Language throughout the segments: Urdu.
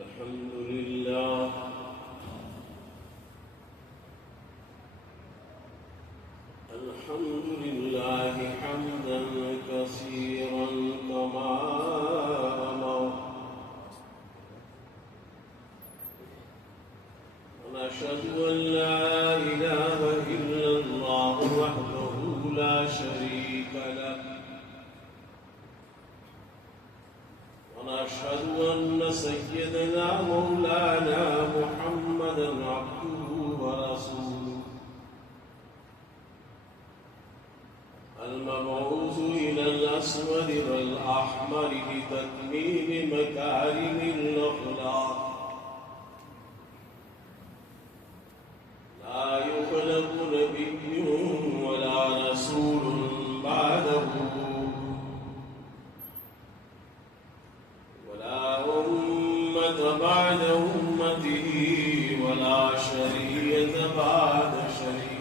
الحمد لله حمدا كثيرا كما أمر، ونشهد أن لا إله إلا الله وحده لا شريك له، ونشهد أن سيدنا مولانا محمدا عبده ورسوله المبعوث إلى الأسود والأحمر لتتميم مكارم الأخلاق، لا يخلق نبي ولا رسول بعده، ولا أمة بعد أمته، ولا شريعة بعد شريعة،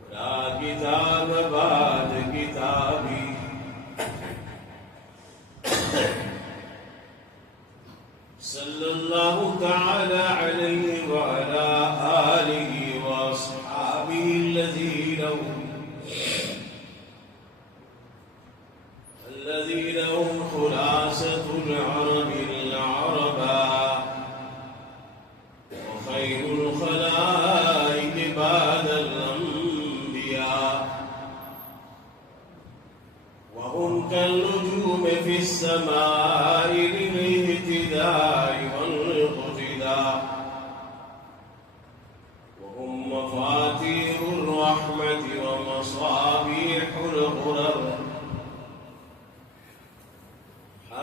ولا كتاب بعد كتابي، صلى الله تعالى عليه وعلى آله وأصحابه الذين هم خلاصة العرب العرباء، وخير الخلائق بعد الأنبياء، وهم كالنجوم في السماء للاهتداء والاقتداء، وهم مفاتيح الرحمة ومصابيح الغرر.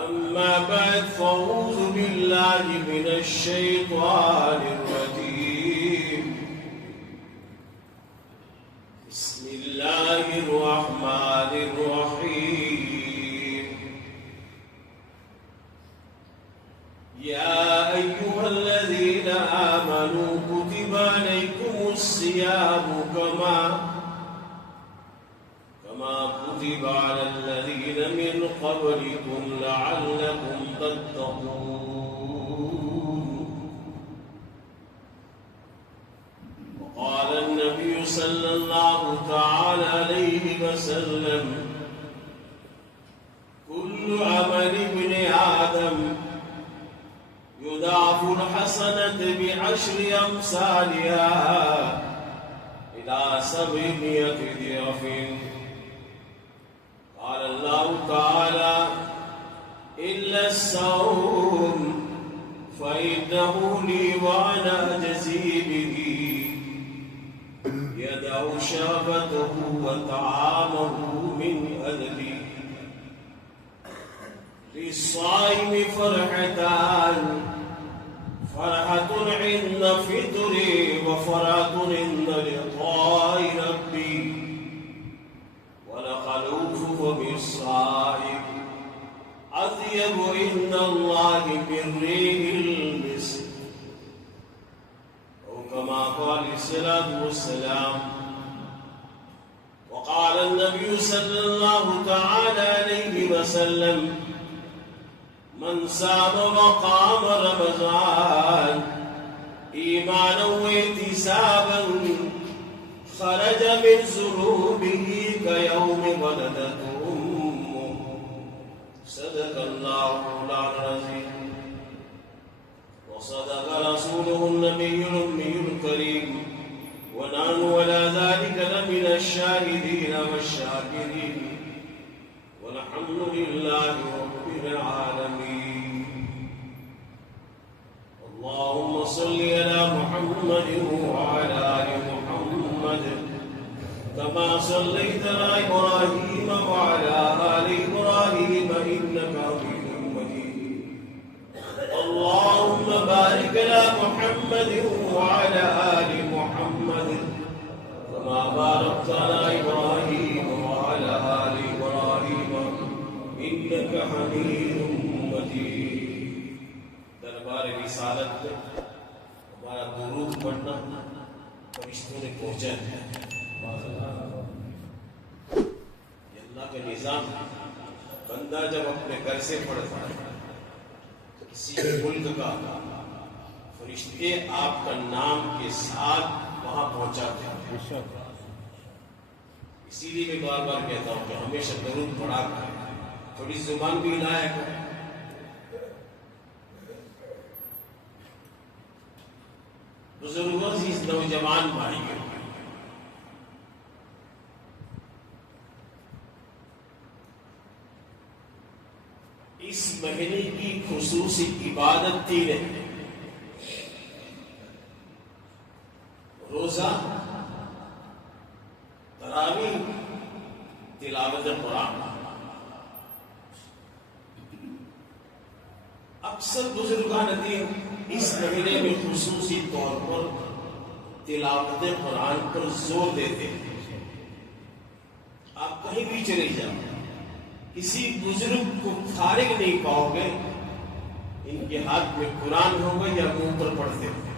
أما بعد، فأعوذ بالله من الشيطان الرجيم. بسم الله الرحمن الرحيم. يا أيها الذين آمنوا كتب عليكم الصيام كما كتب على الذين من قبلكم لعلكم تتقون. وقال النبي صلى الله تعالى عليه وسلم: كل عمل ابن آدم يضاعف الحسنة ب10 أمثالها إلى 700 ضعف. قال الله تعالى: إلا الصوم فإنه لي وأنا أجزي به، يدع شهوته وطعامه من أجلي. للصائم فرحتان: فرحة عند فطري، وفرحة عند لقاء ربي. ولخلوف فم الصائم أطيب عند الله من ريح المسك، أو كما قال الصلاة والسلام. وقال النبي صلى الله تعالى عليه وسلم: من صام مقام رمضان إيمانا واحتسابا خرج من ذنوبه كيوم ولدته أمه. صدق الله العظيم، وصدق رسوله النبي الأمي الكريم، ونحن على ذلك لمن الشاهدين والشاكرين، والحمد لله رب العالمين. اللهم صل على محمد وعلى آل محمد كما صليت على إبراهيم وعلى آل إبراهيم إنك حميد مجيد. اللهم بارك على محمد وعلى آل محمد كما باركت على إبراهيم وعلى آل إبراهيم إنك حميد مجيد. دربار رسالت ہمارا درود پڑھنا فرشتوں نے پہنچا ہے. یہ اللہ کا نظام بندہ جب اپنے گھر سے پڑھتا ہے کسی ملک کا فرشتے آپ کا نام کے ساتھ وہاں پہنچاتے ہیں. اسی لیے میں بار بار کہتا ہوں کہ ہمیشہ درود پڑھا کریں، تھوڑی زبان بھی ہلایا کریں. بزرگوں سے نوجوان بھائی ہیں، اس مہینے کی خصوصی عبادت 3 ہے: روزہ، تراویح، تلاوت قرآن. اکثر بزرگان دین اس مہینے میں خصوصی طور پر تلاوت قرآن پر زور دیتے ہیں. آپ کہیں بھی چلے جاؤ، کسی بزرگ کو فارغ نہیں پاؤ گے ان کے ہاتھ میں قرآن ہوگا یا منہ پر پڑھتے ہوگا.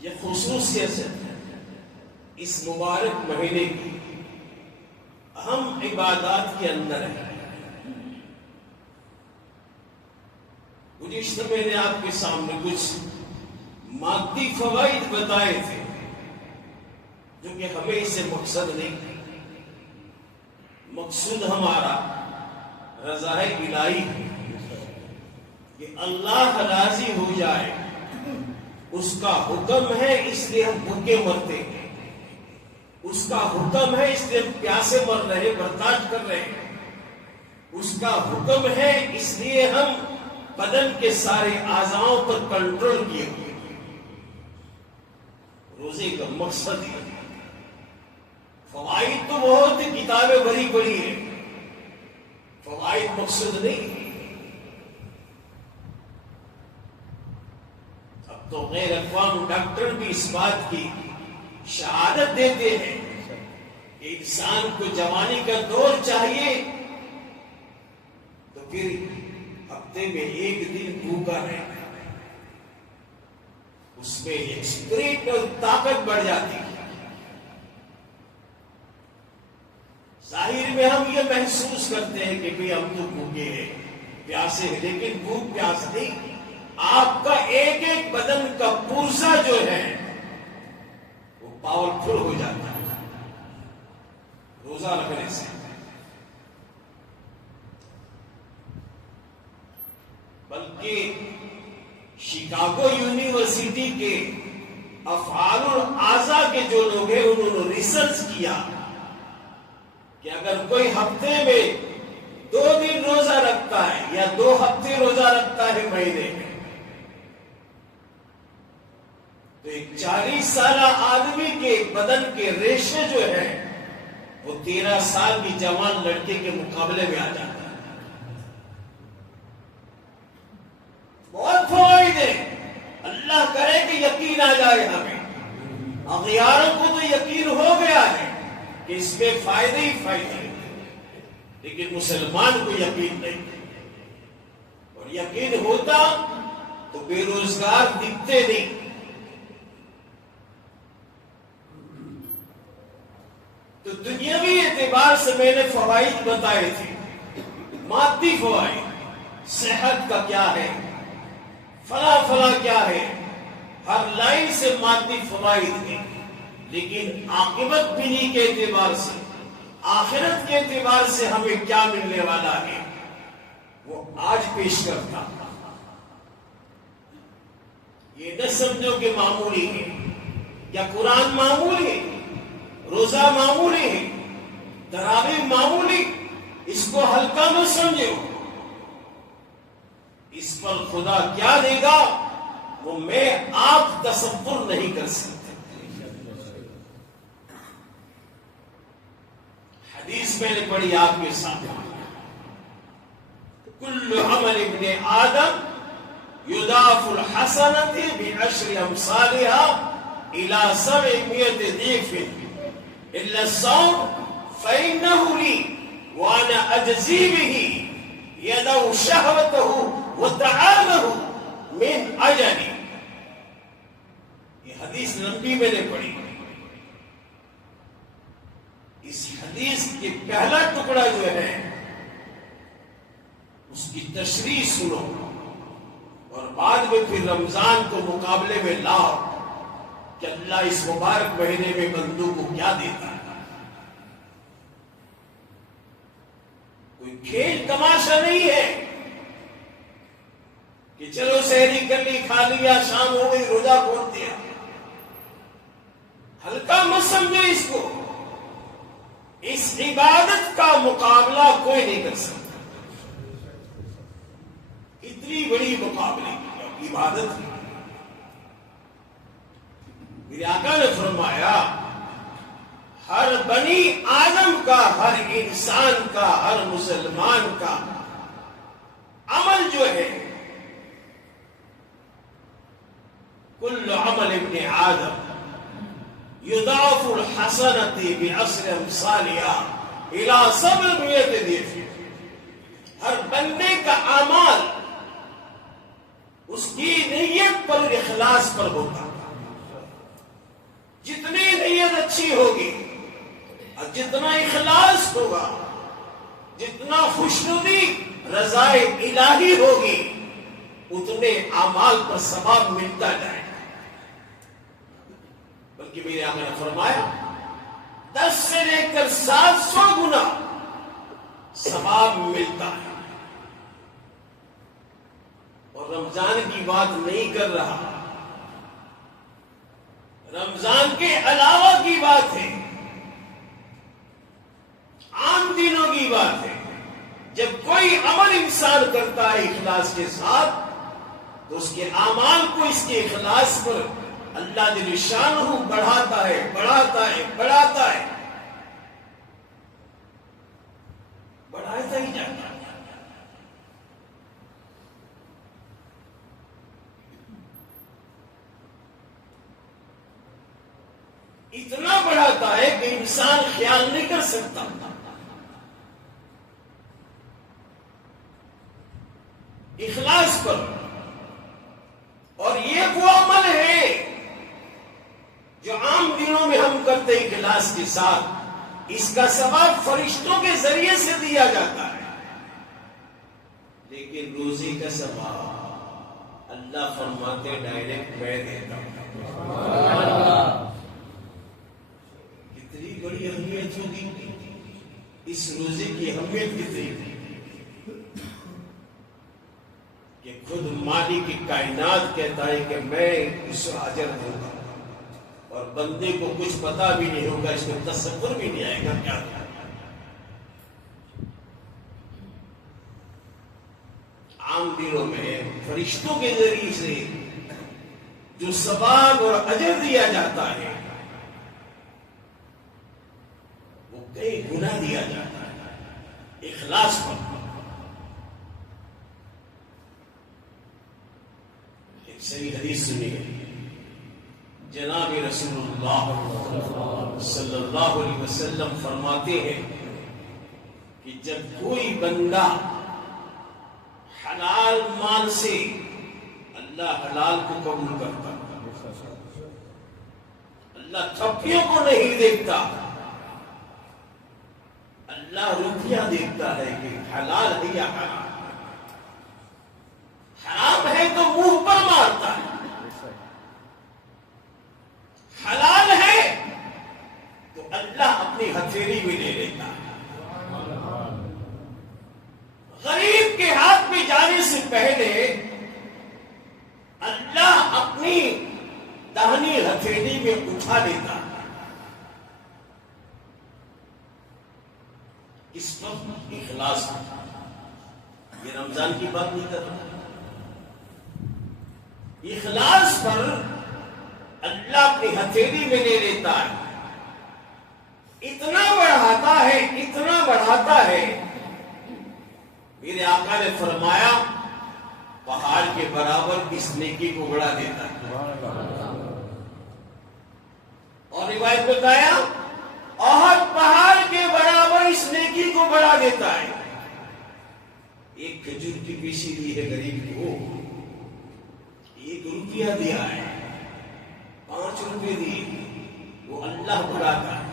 یہ خصوصیت ہے اس مبارک مہینے کی، اہم عبادات کے اندر ہے. گزشتہ میں نے آپ کے سامنے کچھ مادی فوائد بتائے تھے جو کہ ہمیں اس سے مقصد نہیں. مقصود ہمارا رضا الہی ہے کہ اللہ راضی ہو جائے، اس کا حکم ہے اس لیے ہم بھوکے مرتے ہیں، اس کا حکم ہے اس لیے ہم پیاسے مر رہے برداشت کر رہے ہیں، اس کا حکم ہے اس لیے ہم بدن کے سارے اعضاؤں پر کنٹرول کیے ہوئے. روزے کا مقصد ہے. فوائد تو بہت کتابیں بڑی بڑی ہیں، فوائد مقصد نہیں. اب تو غیر اقوام ڈاکٹر بھی اس بات کی شہادت دیتے ہیں کہ انسان کو جوانی کا دور چاہیے تو پھر ہفتے میں 1 دن بھوکا رہنا، اس میں ایک اسپرٹ اور طاقت بڑھ جاتی ہے. ظاہر میں ہم یہ محسوس کرتے ہیں کہ بھئی ہم تو بھوکے ہیں، پیاسے ہیں، لیکن بھوک پیاس نہیں. آپ کا ایک ایک بدن کا پرزا جو ہے وہ پاورفل ہو جاتا ہے روزہ رکھنے سے. بلکہ شکاگو یونیورسٹی کے افعال الاعضاء کے جو لوگ ہیں انہوں نے ریسرچ کیا کہ اگر کوئی ہفتے میں 2 دن روزہ رکھتا ہے یا 2 ہفتے روزہ رکھتا ہے مہینے میں، تو ایک 40 سالہ آدمی کے بدن کے ریشے جو ہے وہ 13 سال کی جوان لڑکے کے مقابلے میں آ جاتا ہے. بہت فوائد ہے. اللہ کرے کہ یقین آ جائے ہمیں. اغیاروں کو تو یقین ہو گیا ہے کہ اس میں فائدے ہی فائدے ہیں، لیکن مسلمان کو یقین نہیں. اور یقین ہوتا تو بے روزگار دکھتے نہیں. تو دنیاوی اعتبار سے میں نے فوائد بتائے تھے، مادی فوائد، صحت کا کیا ہے، فلاں کیا ہے، ہر لائن سے مادی فوائد ہیں. لیکن عاقبت بینی کے اعتبار سے، آخرت کے اعتبار سے ہمیں کیا ملنے والا ہے وہ آج پیش کرتا. یہ نہ سمجھو کہ معمولی ہے یا قرآن معمولی ہے، روزہ معمولی ہے، تراویح معمولی، اس کو ہلکا نہ سمجھو. اس پر خدا کیا دے گا وہ میں آپ تصور نہیں کر سکتے. حدیث میں نے پڑھی آپ کے سامنے، کل عمل ابن آدم یضاف الحسنۃ بعشر امثالها الى 700 ضعف الا الصوم فانه لي وانا اجزي به يدعو شهوته وطعامه من اجلي. یہ حدیث لمبی میں نے پڑھی. اس حدیث کے پہلا ٹکڑا جو ہے اس کی تشریح سنو اور بعد میں پھر رمضان کو مقابلے میں لاؤ کہ اللہ اس مبارک مہینے میں بندوں کو کیا دیتا ہے۔ کوئی کھیل تماشا نہیں ہے کہ چلو سحری کر لی، کھا لیا، شام ہو گئی، روزہ کھول دیا۔ ہلکا مت سمجھو اس کو، اس عبادت کا مقابلہ کوئی نہیں کر سکتا۔ اتنی بڑی مقابلے کی عبادت ہے۔ میرے آقا نے فرمایا ہر بنی آدم کا، ہر انسان کا، ہر مسلمان کا عمل جو ہے، کل عمل ابن آدم یضاعف الحسنۃ بعشر امثالها الى 700 ضعف۔ ہر بندے کا اعمال اس کی نیت پر، اخلاص پر ہوتا ہے۔ جتنی نیت اچھی ہوگی اور جتنا اخلاص ہوگا، جتنا خوشنودی رضائے الہی ہوگی، اتنے اعمال پر ثواب ملتا جائے گا۔ بلکہ میرے آقا نے فرمایا 10 سے لے کر 700 گنا ثواب ملتا ہے۔ اور رمضان کی بات نہیں کر رہا، رمضان کے علاوہ کی بات ہے، عام دنوں کی بات ہے۔ جب کوئی عمل انسان کرتا ہے اخلاص کے ساتھ، تو اس کے اعمال کو اس کے اخلاص پر اللہ جل شانہ بڑھاتا ہے، بڑھاتا ہے، بڑھاتا ہے، بڑھاتا ہی جاتا ہے۔ اتنا بڑھاتا ہے کہ انسان خیال نہیں کر سکتا۔ اخلاص پر، اور یہ وہ عمل ہے جو عام دنوں میں ہم کرتے ہیں اخلاص کے ساتھ، اس کا ثواب فرشتوں کے ذریعے سے دیا جاتا ہے۔ لیکن روزے کا ثواب اللہ فرماتے ڈائریکٹ میں دیتا ہوں۔ کتنی بڑی اہمیت ہوگی اس روزے کی، اہمیت کتنی کہ خود مالک کائنات کہتا ہے کہ میں اس کو اجر دوں گا، اور بندے کو کچھ پتا بھی نہیں ہوگا، اس کو تصور بھی نہیں آئے گا کیا۔ عام دنوں میں فرشتوں کے ذریعے سے جو ثواب اور اجر دیا جاتا ہے، وہ کئی گنا دیا جاتا ہے اخلاص پر۔ ایک صحیح حدیث سنیے، جناب رسول اللہ صلی اللہ علیہ وسلم فرماتے ہیں کہ جب کوئی بندہ حلال مال سے، اللہ حلال کو قبول کرتا، اللہ تھپیوں کو نہیں دیکھتا، اللہ روپیہ دیکھتا ہے کہ حلال ہے یا حرام۔ حرام ہے تو منہ پر مارتا ہے، حلال ہے تو اللہ اپنی ہتھیلی میں لے لیتا ہے۔ غریب کے ہاتھ میں جانے سے پہلے اللہ اپنی داہنی ہتھیلی میں اٹھا لیتا ہے۔ اس وقت اخلاص، یہ رمضان کی بات نہیں کر رہا، اخلاص پر اللہ اپنی ہتھیلی میں لے لیتا ہے، اتنا بڑھاتا ہے، اتنا بڑھاتا ہے، میرے آقا نے فرمایا پہاڑ کے برابر اس نیکی کو بڑھا دیتا ہے۔ اور روایت بتایا احد پہاڑ کے برابر اس نیکی کو بڑھا دیتا ہے۔ ایک کھجور کی پیسی دی ہے غریب کو، 1 روپیہ دیا ہے، 5 روپے دیے، وہ اللہ بڑھاتا ہے۔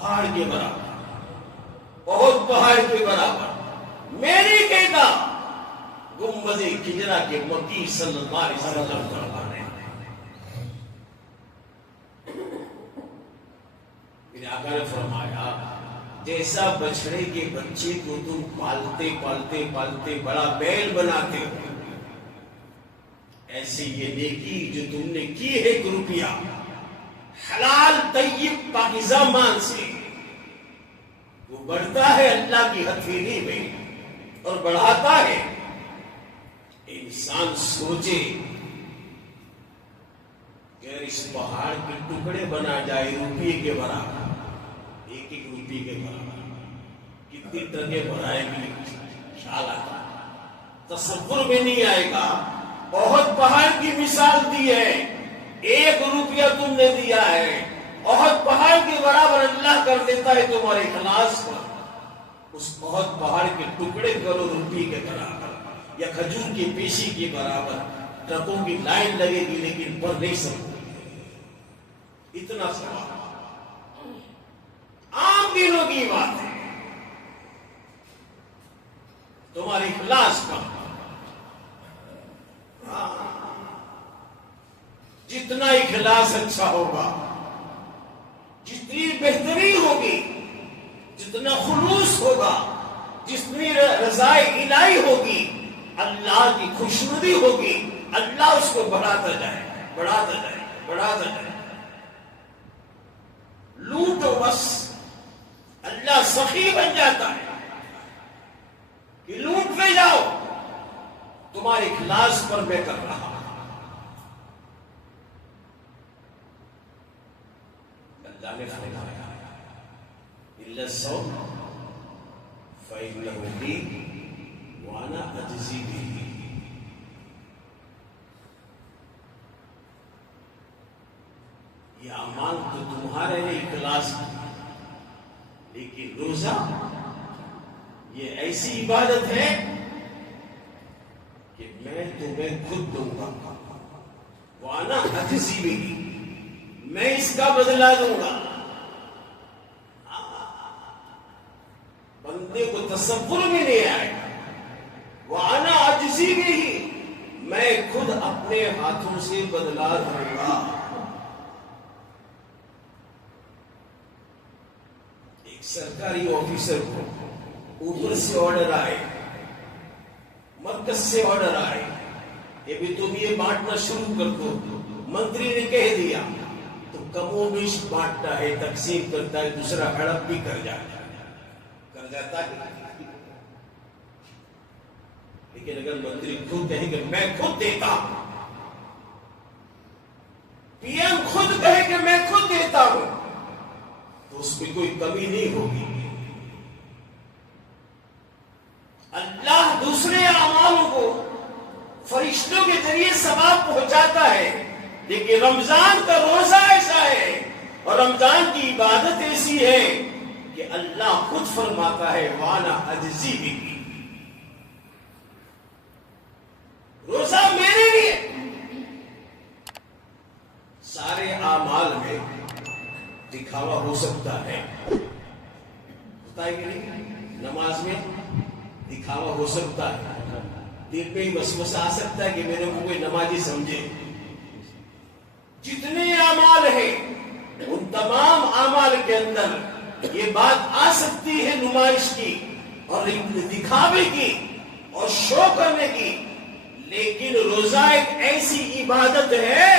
پہاڑ کے برابر، بہت پہاڑ کے برابر میں نہیں کہتا، گنبد خضرا کے مکی صلی اللہ علیہ وسلم فرما رہے ہیں۔ میرے آقا نے فرمایا جیسا بچڑے کے بچے کو تم پالتے پالتے پالتے بڑا بیل بناتے ہو، ایسی یہ نیکی جو تم نے کی ہے 1 روپیہ حلال طیب پاکیزہ مال سے، وہ بڑھتا ہے اللہ کی ہتھیلی میں اور بڑھاتا ہے۔ انسان سوچے کہ اگر اس پہاڑ کے ٹکڑے بنا جائے روپیے کے برابر، 1 روپیے کے برابر، کتنی ٹرکیں بنائے گی؟ خیال آتا، تصور میں نہیں آئے گا۔ بہت پہاڑ کی مثال دی ہے، 1 روپیہ تم نے دیا ہے، بہت پہاڑ کے برابر اللہ کر دیتا ہے تمہارے اخلاص پر۔ اس بہت پہاڑ کے ٹکڑے کرو روپیے کے برابر یا کھجور کی پیشی کے برابر، ٹرکوں کی لائن لگے گی لیکن پر نہیں سکتے، اتنا سوال عام دنوں کی بات ہے۔ تمہاری اخلاص پر جتنا اخلاص اچھا ہوگا، جتنی بہتری ہوگی، جتنا خلوص ہوگا، جتنی رضا الہی ہوگی، اللہ کی خوشنودی ہوگی، اللہ اس کو بڑھاتا جائے، بڑھاتا جائے، بڑھاتا جائے۔ لوٹو بس، اللہ سخی بن جاتا ہے کہ لوٹ لے جاؤ، تمہارے اخلاص پر میں کر رہا ہوں۔ اللہ نے فرمایا الا الصوم فإنه لي وأنا أجزي به۔ یہ اعمال تو تمہارے ہیں اخلاص، لیکن روزہ یہ ایسی عبادت ہے کہ میں تمہیں خود دوں گا، وَأَنَا أَجْزِي بِهِ، میں اس کا بدلہ دوں گا۔ بندے کو تصور میں نہیں آئے گا، وَأَنَا أَجْزِي بِهِ، میں خود اپنے ہاتھوں سے بدلہ دوں گا۔ ایک سرکاری آفیسر کو اوپر سے آرڈر آئے، مرکز سے آرڈر آئے کہ بھی تم یہ بانٹنا شروع کر دو۔ منتری نے کہہ دیا تو کم و بیش بانٹتا ہے، تقسیم کرتا ہے، دوسرا ہڑپ بھی کر جاتا ہے۔ لیکن اگر منتری خود کہے کہ میں خود دیتا ہوں، پی ایم خود کہے کہ میں خود دیتا ہوں، تو اس میں کوئی کمی نہیں ہوگی۔ اللہ دوسرے اعمالوں کو فرشتوں کے ذریعے ثواب پہنچاتا ہے، لیکن رمضان کا روزہ ایسا ہے اور رمضان کی عبادت ایسی ہے کہ اللہ خود فرماتا ہے وَأَنَا أَجْزِي بِهِ، روزہ میرے لیے۔ سارے اعمال میں دکھاوا ہو سکتا ہے، ہوتا ہے کہ نہیں؟ نماز میں دکھاوا ہو سکتا ہے، دل میں وسوسہ آ سکتا ہے کہ میرے کو کوئی نمازی سمجھے۔ جتنے اعمال ہیں ان تمام اعمال کے اندر یہ بات آ سکتی ہے نمائش کی اور دکھاوے کی اور شو کرنے کی، لیکن روزہ ایک ایسی عبادت ہے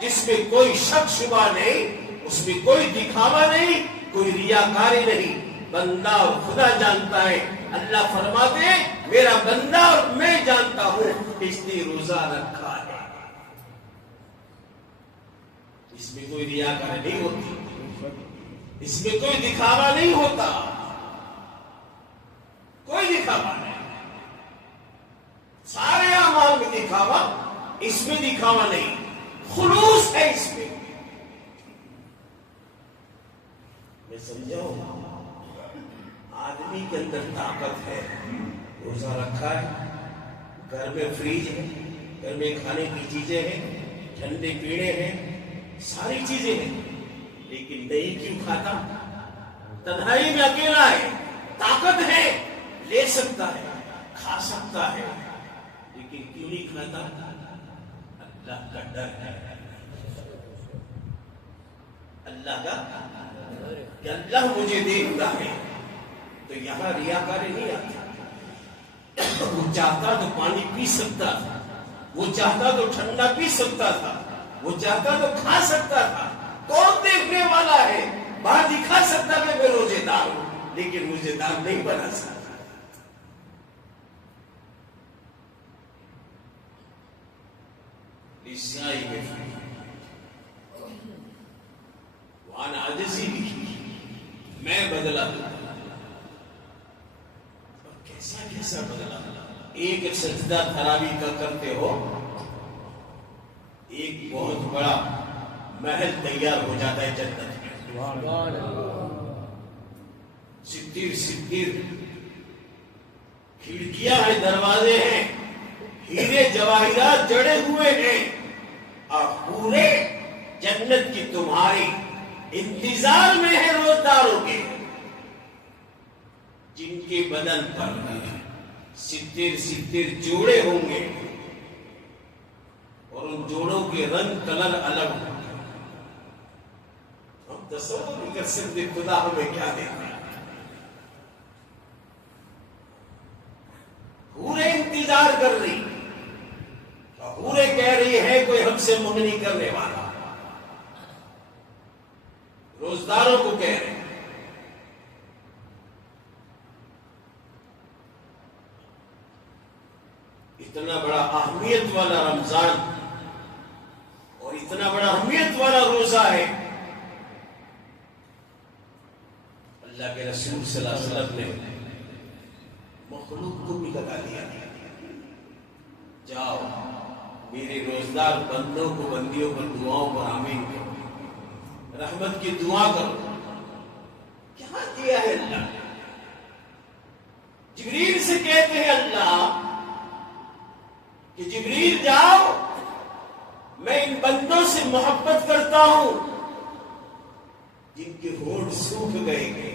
جس میں کوئی شک شبہ نہیں، اس میں کوئی دکھاوا نہیں، کوئی ریاکاری نہیں، بندہ اور خدا جانتا ہے۔ اللہ فرماتے ہیں میرا بندہ اور میں جانتا ہوں کہ اس نے روزہ رکھا ہے، اس میں کوئی ریاکاری نہیں ہوتی، اس میں کوئی دکھاوا نہیں ہوتا، کوئی دکھاوا نہیں۔ سارے اعمال میں دکھاوا، اس میں دکھاوا نہیں، خلوص ہے اس میں۔ میں سمجھاؤں، آدمی کے اندر طاقت ہے، روزہ رکھا ہے، گھر میں فریج ہے، گھر میں کھانے کی چیزیں ہیں، ٹھنڈے پینے ہیں، ساری چیزیں ہیں، لیکن نہیں کیوں کھاتا؟ تنہائی میں اکیلا ہے، طاقت ہے، لے سکتا ہے، کھا سکتا ہے، لیکن کیوں نہیں کھاتا؟ اللہ کا ڈر ہے، اللہ کا کہ اللہ مجھے دیکھتا ہے۔ تو یہاں ریاکاری نہیں آتی۔ وہ چاہتا تو پانی پی سکتا تھا، وہ چاہتا تو ٹھنڈا پی سکتا تھا، وہ چاہتا تو کھا سکتا تھا۔ کون دیکھنے والا ہے؟ باہر دکھا سکتا کہ میں روزے دار ہوں، لیکن روزے دار نہیں بنا سکتا۔ عیسائی میں وہاں عاجزی بھی میں بدلا دوں، اور کیسا کیسا بدلا۔ ایک سجدہ تراویح کا کرتے ہو، ایک بہت بڑا محل تیار ہو جاتا ہے جنت میں۔ 70 کھڑکیاں ہیں، دروازے ہیں، ہیرے جواہرات جڑے ہوئے ہیں، اور پورے جنت کی تمہاری انتظار میں ہے روزداروں کے، جن کے بدن پر 70 جوڑے ہوں گے، اور ان جوڑوں کے رنگ کلر الگ ہوں گے۔ ہم تصور نہیں کر سکتے خدا ہمیں کیا دیتا ہے۔ پورے انتظار کر رہی، اور پورے کہہ رہی ہے کوئی ہم سے منگنی کرنے والا، روزداروں کو کہہ رہے ہیں۔ اتنا بڑا اہمیت والا رمضان اور اتنا بڑا اہمیت والا روزہ ہے، اللہ کے رسول صلی اللہ علیہ وسلم نے مخلوق کو بھی لگا دیا، جاؤ میرے روزدار بندوں کو، بندیوں پر دعاؤں پر آمین کرو، رحمت کی دعا کرو۔ کیا دیا ہے اللہ نے؟ جبریل سے کہتے ہیں اللہ کہ جبریل جاؤ، میں ان بندوں سے محبت کرتا ہوں جن کے ہونٹ سوکھ گئے ہیں،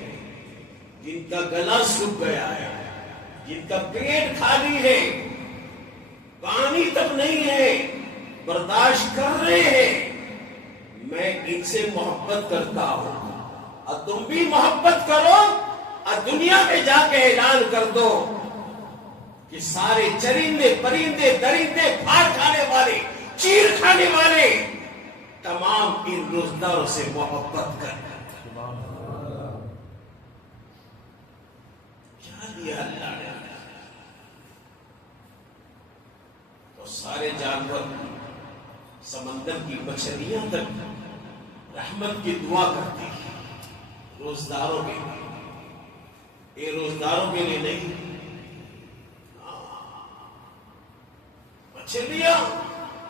جن کا گلا سوکھ گیا ہے، جن کا پیٹ خالی ہے، پانی تک نہیں ہے، برداشت کر رہے ہیں، میں ان سے محبت کرتا ہوں، اور تم بھی محبت کرو، اور دنیا میں جا کے اعلان کر دو کہ سارے چرندے، پرندے، درندے، پھاڑ کھانے والے، چیر کھانے والے، تمام ان روزداروں سے محبت کر۔ کیا دیا اللہ نے؟ تو سارے جانور، سمندر کی مچھلیاں تک رحمت کی دعا کرتی ہیں روزداروں کے لیے۔ یہ روزداروں کے لیے نہیں، مچھلیاں،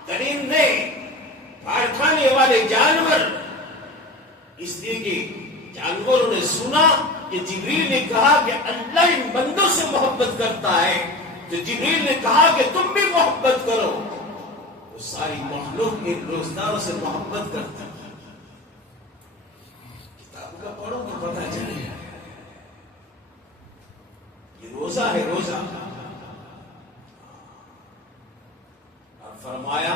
درندے، پھاڑ کھانے والے جانور، اس لیے کہ جانوروں نے سنا کہ جبریل نے کہا کہ اللہ ان بندوں سے محبت کرتا ہے، تو جبریل نے کہا کہ تم بھی محبت کرو، وہ ساری مخلوق ان روزداروں سے محبت کرتا ہے۔ کتاب کا پڑھو تو پتہ چلے گا، یہ روزہ ہے، روزہ۔ اور فرمایا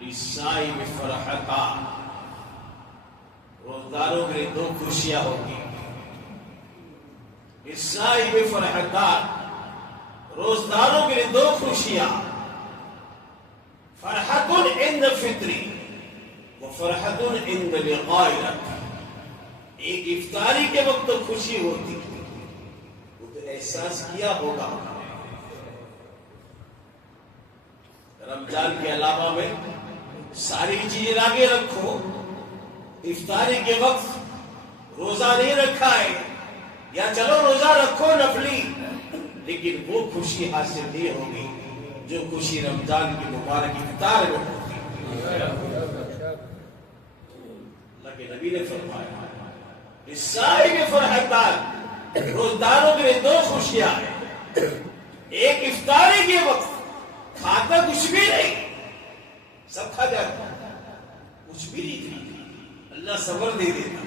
للصائم فرحتان، روزداروں کے لیے 2 خوشیاں ہوگی۔ للصائم فرحتان، روزداروں کے لیے 2 خوشیاں، فرحت عند فطری وفرحت عند لقاء رب۔ ایک افطاری کے وقت تو خوشی ہوتی، وہ تو احساس کیا ہوگا، رمضان کے علاوہ میں ساری چیزیں آگے رکھو، افطاری کے وقت روزہ نہیں رکھا ہے، یا چلو روزہ رکھو نفلی، لیکن وہ خوشی حاصل نہیں ہوگی جو خوشی رمضان کی مبارک افطار میں ہوتی ہے۔ اللہ کے نبی نے فرمایا للصائم فرحتان، روزداروں کے لیے 2 خوشیاں ہیں، ایک افطاری کے وقت کھاتا کچھ بھی نہیں، سب کھا جاتا، کچھ بھی نہیں کھاتا، اللہ صبر دے دیتا،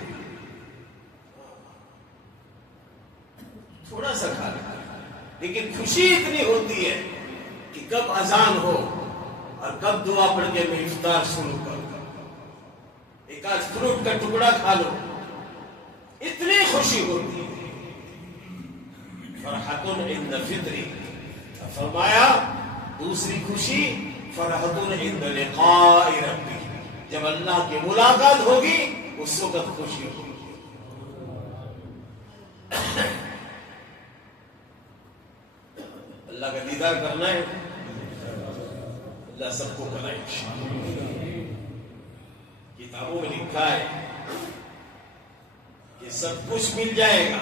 تھوڑا سا کھا لیتا ہے، لیکن خوشی اتنی ہوتی ہے کہ کب اذان ہو اور کب دعا پڑھ کے میں افطار شروع کروں، ایک آدھ فروٹ کا ٹکڑا کھا لو، اتنی خوشی ہوتی ہے۔ فرحۃ عند فطری، فرمایا دوسری خوشی فرحۃ عند لقاء ربی، جب اللہ کی ملاقات ہوگی اس وقت خوشی ہوگی۔ اللہ کا دیدار کرنا ہے، اللہ سب کو کرائے۔ کتابوں میں لکھا ہے کہ سب کچھ مل جائے گا،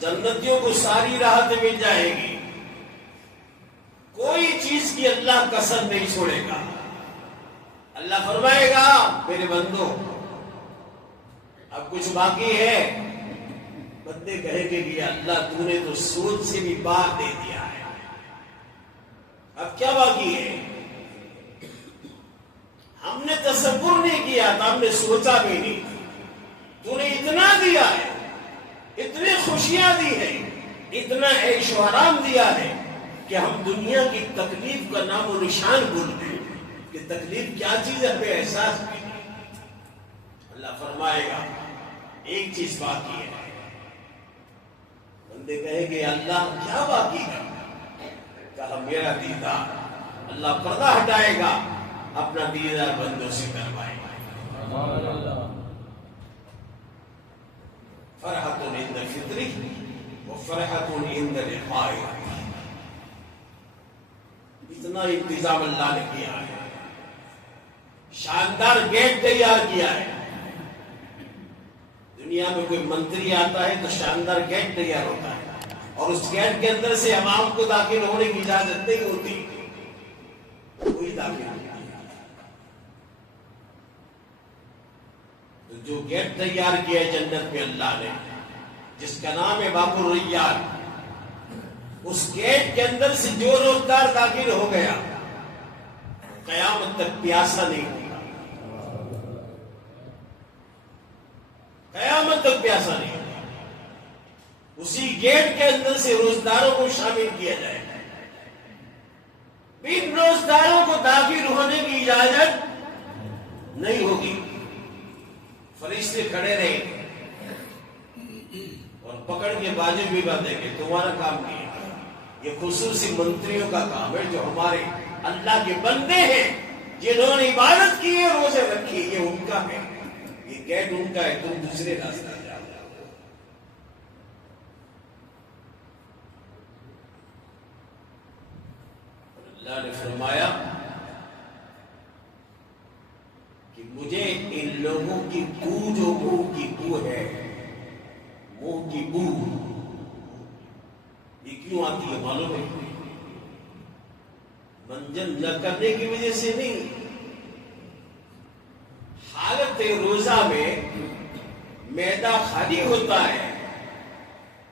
جنتیوں کو ساری راحتیں مل جائے گی، کوئی چیز کی اللہ کسر نہیں چھوڑے گا۔ اللہ فرمائے گا میرے بندو اب کچھ باقی ہے، بندے کہے کہ یہ اللہ تو نے تو سوچ سے بھی باہر دے دیا ہے، اب کیا باقی ہے؟ ہم نے تصور نہیں کیا تھا، ہم نے سوچا بھی نہیں، تو نے اتنا دیا ہے، اتنی خوشیاں دی ہے، اتنا عیش و آرام دیا ہے کہ ہم دنیا کی تکلیف کا نام و نشان بھول گئے کہ تکلیف کیا چیز ہے، ہمیں احساس بھی نہیں۔ اللہ فرمائے گا ایک چیز باقی ہے، بندے کہے کہ اللہ کیا باقی ہے؟ کہا میرا دیدار۔ اللہ پردہ ہٹائے گا، اپنا دیدار بندوں سے کروائے گا۔ فرحۃ عند فطری وفرحۃ عند لقاء ربی، اتنا انتظام اللہ نے کیا ہے، شاندار گیٹ تیار کیا ہے۔ دنیا میں کوئی منتری آتا ہے تو شاندار گیٹ تیار ہوتا ہے، اور اس گیٹ کے اندر سے عوام کو داخل ہونے کی اجازت نہیں ہوتی، کوئی داخل نہیں۔ تو جو گیٹ تیار کیا ہے جنت میں اللہ نے، جس کا نام ہے باب الریان، اس گیٹ کے اندر سے جو روزگار داخل ہو گیا قیامت تک پیاسا نہیں ہوگا، قیامت تک پیاسا نہیں ہوگا۔ اسی گیٹ کے اندر سے روزداروں کو شامل کیا جائے گا، ان روزداروں کو داخل ہونے کی اجازت نہیں ہوگی، فرشتے کھڑے رہیں گے اور پکڑ کے بازو بھی باندھیں گے، تمہارا کام نہیں ہے، یہ خصوصی منتریوں کا کام ہے، جو ہمارے اللہ کے بندے ہیں، جنہوں نے عبادت کی ہے، روزے رکھی، یہ ان کا ہے، یہ گیٹ ان کا ہے، تم دوسرے راستے جاؤ۔ اللہ نے فرمایا کہ مجھے ان لوگوں کی بو، جو منہ کی بو ہے، منہ کی بو یہ کیوں آتی ہے معلوم ہے؟ منجن نہ کرنے کی وجہ سے نہیں، حالت روزہ میں معدہ خالی ہوتا ہے،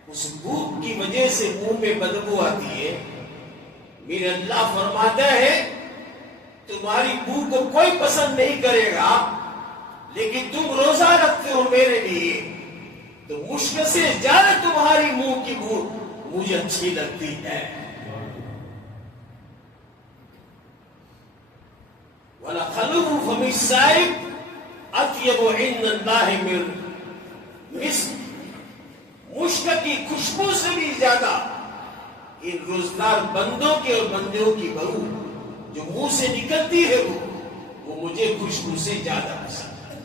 اس بھوک کی وجہ سے منہ میں بدبو آتی ہے۔ میرے اللہ فرماتا ہے تمہاری بو کو کوئی پسند نہیں کرے گا، لیکن تم روزہ رکھتے ہو میرے لیے، تو مشکل سے زیادہ تمہاری منہ کی بو مجھے اچھی لگتی ہے۔ وَلَخَلُوفُ فَمِ السَّائِبِ أَطْيَبُ عِندَ اللَّهِ مِنْ مِسْكِ، مشک کی خوشبو سے بھی زیادہ ان روزدار بندوں کے اور بندیوں کی بہو جو منہ سے نکلتی ہے وہ مجھے خوشبو سے زیادہ پسند ہے،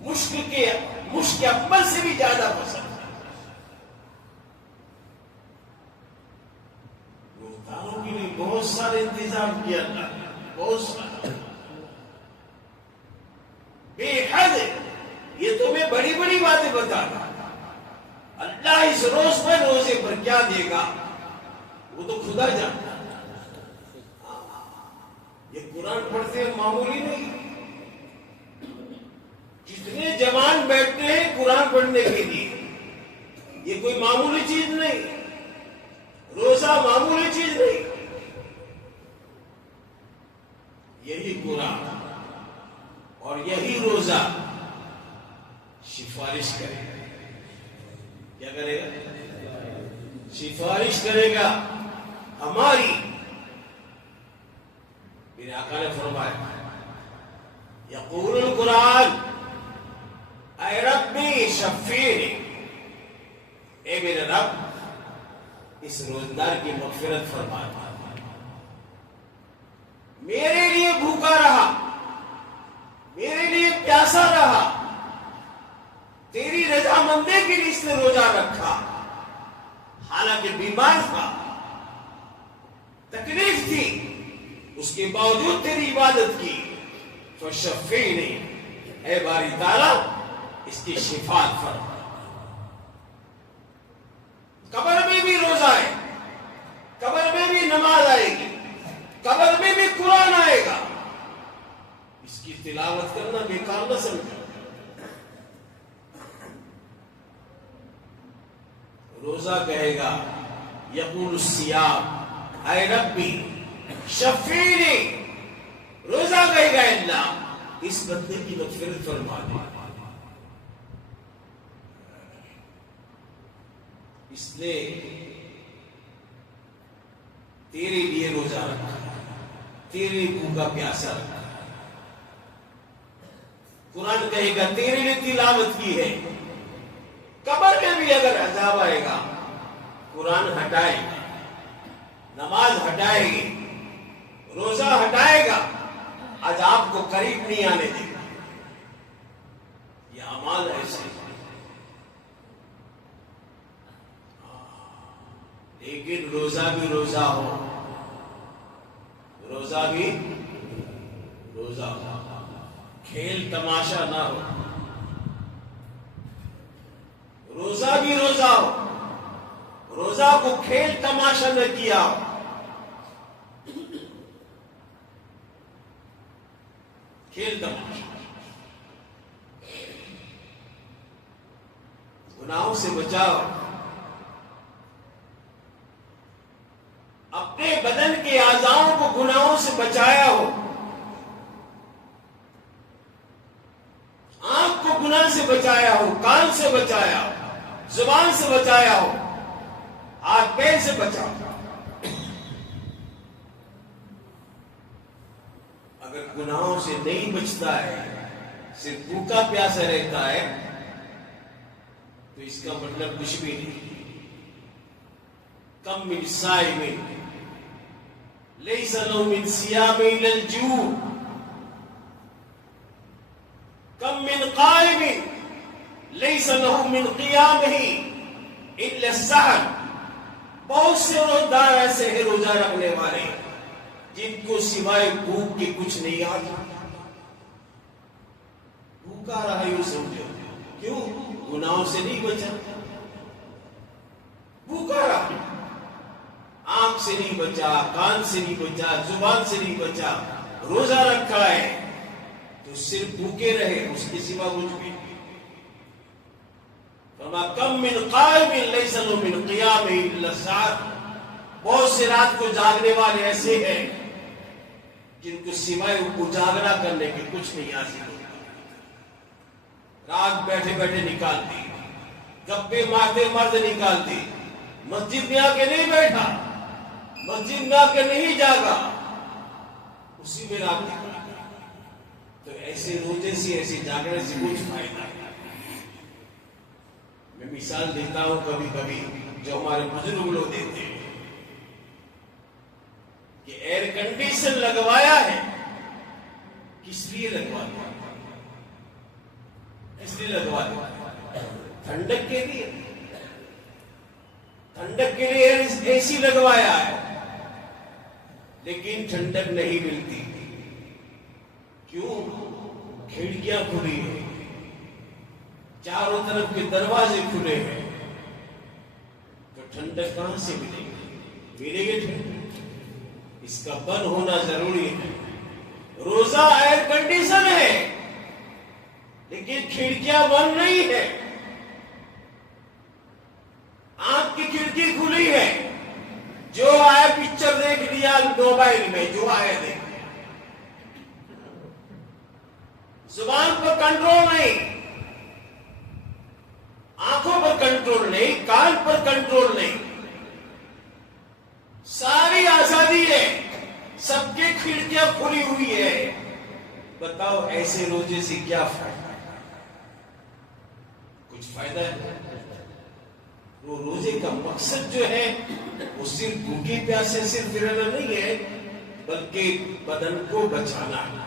مشک کے عمل سے بھی زیادہ پسند ہے۔ روزداروں کے لیے بہت سارے انتظام کیا اللہ نے، بہت سارا، بے حد۔ یہ تمہیں بڑی بڑی باتیں بتا رہا، اللہ اس روز میں روزے پر کیا دے گا وہ تو خدا جانتا ہے۔ یہ قرآن پڑھتے ہیں معمولی نہیں، جتنے جوان بیٹھتے ہیں قرآن پڑھنے کے لیے، یہ کوئی معمولی چیز نہیں، روزہ معمولی چیز نہیں، یہی قرآن اور یہی روزہ سفارش کرے گا، کیا کرے گا؟ سفارش کرے گا ہماری. میرے آقا نے فرمایا یقول القرآن اے ربی شفیعی، اے میرے رب اس روزدار کی مغفرت فرما. میرے لیے بھوکا رہا، میرے لیے پیاسا رہا، تیری رضامندی کے لیے اس نے روزہ رکھا، حالانکہ بیمار تھا، تکلیف تھی، اس کے باوجود تیری عبادت کی. فشفینی، اے باری تعالیٰ اس کی شفاعت فرما. قبر میں بھی روزہ ہے، قبر میں بھی نماز آئے گی، قبر میں بھی قرآن آئے گا. اس کی تلاوت کرنا بیکار نہ سمجھو. روزہ کہے گا یقول الصیام اے ربی شفیعی، روزہ کہے گا اللہ اس بندے کی مغفرت فرما دے. اس نے تیرے لیے روزہ رکھا، تیرے بھوکا پیاسا رکھا. قرآن کہے گا تیرے لیے تلاوت کی ہے. قبر میں بھی اگر عذاب آئے گا قرآن ہٹائے گا، نماز ہٹائے گی، روزہ ہٹائے گا، عذاب کو قریب نہیں آنے دے گا. یہ اعمال ایسے. لیکن روزہ بھی روزہ ہو، روزہ بھی روزہ ہو، کھیل تماشا نہ ہو. روزہ بھی روزہ ہو، روزہ کو کھیل تماشا نہ کیا ہو. کھیل تماشا، گناہوں سے بچاؤ. اپنے بدن کے اعضاؤں کو گناہوں سے بچایا ہو. آنکھ کو گناہ سے بچایا ہو، کان سے بچایا ہو، زبان سے بچایا ہو، ہاتھ پیر سے بچاؤ. اگر گناہوں سے نہیں بچتا ہے، صرف بھوکا پیاسا رہتا ہے، تو اس کا مطلب کچھ بھی نہیں. کم من صائم لیس لہ من صیام الا الجوع، کم من قائم لیس لہ من قیامہ الا السحر. بہت سے روزدار ایسے ہیں، روزہ رکھنے والے، جن کو سوائے بھوک کے کچھ نہیں آتا. بھوکا رہا یوں سمجھو، کیوں؟ گناہوں سے نہیں بچا. بھوکا رہا، آنکھ سے نہیں بچا، کان سے نہیں بچا، زبان سے نہیں بچا، روزہ رکھا ہے تو صرف بھوکے رہے، اس کے سوا کچھ بھی نہیں. فما کم من قائم لیس لہ من قیام الا السحر. بہت سے رات کو جاگنے والے ایسے ہیں جن کو سوائے اجاگرا کرنے کے کچھ نہیں حاصل ہوتا. رات بیٹھے بیٹھے نکالتی، گپے مارتے مارتے نکالتی. مسجد میں آ کے نہیں بیٹھا، مسجد میں آ کے نہیں جاگا، اسی میں رات نکال. تو ایسے روزے سے، ایسے جاگنے سے کچھ فائدہ نہیں. میں مثال دیتا ہوں کبھی کبھی جو ہمارے بزرگ لوگ دیتے ہیں کہ ایئر کنڈیشن لگوایا ہے، کس لیے لگوایا؟ اس لیے لگوایا ٹھنڈک کے لیے. ٹھنڈک کے لیے اے سی لگوایا ہے، لیکن ٹھنڈک نہیں ملتی. کیوں؟ کھڑکیاں کھلی ہیں، چاروں طرف کے دروازے کھلے ہیں، تو ٹھنڈک کہاں سے ملے گی؟ ملے گی ٹھنڈک؟ اس کا بند ہونا ضروری ہے. روزہ ایئر کنڈیشن ہے لیکن کھڑکیاں بند نہیں ہے. آنکھ کی کھڑکی کھلی ہے، جو آئے پکچر دیکھ لیا موبائل میں، جو آئے دیکھ. زبان پر کنٹرول نہیں، آنکھوں پر کنٹرول نہیں، کان پر کنٹرول نہیں، کھڑکیاں کھلی ہوئی ہے. بتاؤ ایسے روزے سے کیا فائدہ؟ کچھ فائدہ ہے؟ وہ روزے کا مقصد جو ہے وہ صرف بھوکے پیاسے صرف رہنا نہیں ہے، بلکہ بدن کو بچانا ہے.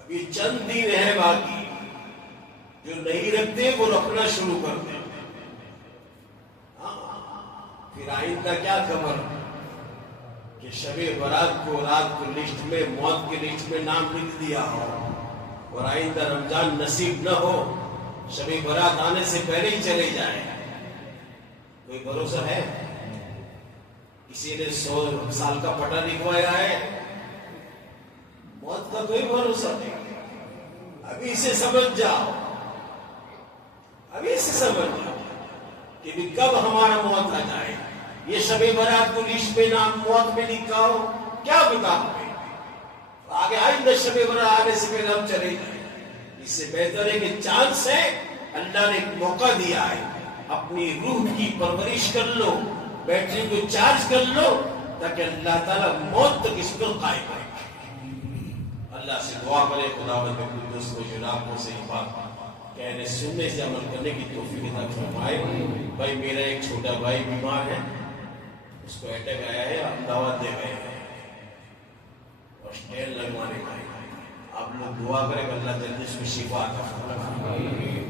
ابھی چند دن ہے باقی، جو نہیں رکھتے وہ رکھنا شروع کر دیں. پھر آئندہ کیا خبر کہ شب برات کو رات کو لسٹ میں موت کی لسٹ میں نام لکھ دیا ہو اور آئندہ رمضان نصیب نہ ہو، شب برات آنے سے پہلے ہی چلے جائے. کوئی بھروسہ ہے؟ کسی نے 100 سال کا پٹا لکھوایا ہے، موت کا کوئی بھروسہ نہیں. ابھی سے سمجھ جاؤ، ابھی سے سمجھ جاؤ کہ بھی کب ہمارا موت آ جائے. یہ شب برات کو لسٹ پہ نام موت میں لکھا ہو، کیا بتا ہمیں آگے آئندہ شب برات آنے سے پہلے ہم چلے جائیں. اس سے بہتر ہے کہ چانس ہے، اللہ نے ایک موقع دیا ہے، اپنی روح کی پرورش کر لو، بیٹری کو چارج کر لو، تاکہ اللہ تعالیٰ موت تک اس پر قائم رہے. اللہ سے دعا کرے خداوند قدوس کو جناب کو صحیح بات کہنے سننے سے عمل کرنے کی توفیق عطا فرمائے. بھائی میرا ایک چھوٹا بھائی بیمار ہے، اس کو اٹیک آیا ہے، احمدآباد لے گئے ہیں اور اسٹین لگوانے کا ہے. آپ لوگ دعا کریں کہ اللہ جلدی اس کو شفا عطا فرمائے.